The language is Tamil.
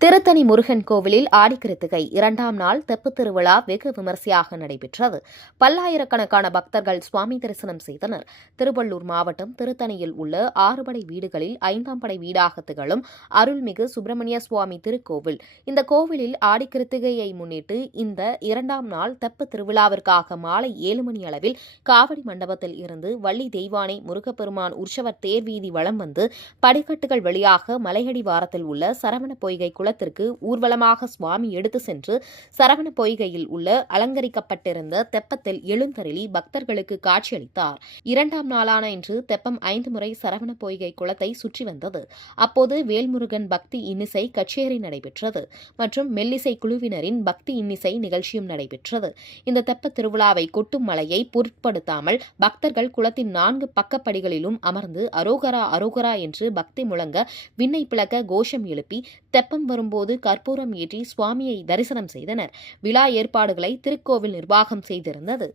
திருத்தணி முருகன் கோவிலில் ஆடிக்கிருத்திகை 2ஆம் நாள் தெப்பத் திருவிழா வெகு விமரிசையாக நடைபெற்றது. பல்லாயிரக்கணக்கான பக்தர்கள் சுவாமி தரிசனம் செய்தனர். திருவள்ளூர் மாவட்டம் திருத்தணியில் உள்ள 6 படை வீடுகளில் 5ஆம் படை வீடாக திகழும் அருள்மிகு சுப்பிரமணிய சுவாமி திருக்கோவில். இந்த கோவிலில் ஆடிக்கிருத்திகையை முன்னிட்டு இந்த 2ஆம் நாள் தெப்பத் திருவிழாவிற்காக மாலை 7 மணி அளவில் காவடி மண்டபத்தில் இருந்து வள்ளி தெய்வானை முருகப்பெருமான் உற்சவர் தேர்வீதி வலம் வந்து படிக்கட்டுகள் வழியாக மலையடி வாரத்தில் உள்ள சரவண பொய்கை குளத்திற்கு ஊர்வலமாக சுவாமி எடுத்து சென்று சரவண பொய்கையில் உள்ள அலங்கரிக்கப்பட்டிருந்த தெப்பத்தில் எழுந்தருளி பக்தர்களுக்கு காட்சியளித்தார். 2ஆம் நாளான இன்று தெப்பம் 5 முறை சரவண பொய்கை குளத்தை சுற்றி வந்தது. அப்போது வேல்முருகன் பக்தி இன்னிசை கச்சேரி நடைபெற்றது மற்றும் மெல்லிசை குழுவினரின் பக்தி இன்னிசை நிகழ்ச்சியும் நடைபெற்றது. இந்த தெப்ப திருவிழாவை கொட்டும் மழையை பொருட்படுத்தாமல் பக்தர்கள் குளத்தின் 4 பக்கப்படிகளிலும் அமர்ந்து அரோகரா அரோகரா என்று பக்தி முழங்க விண்ணை பிளக்க கோஷம் எழுப்பி தெப்பம் வரும்போது கற்பூரம் ஏற்றி சுவாமியை தரிசனம் செய்தனர். விழா ஏற்பாடுகளை திருக்கோவில் நிர்வாகம் செய்திருந்தது.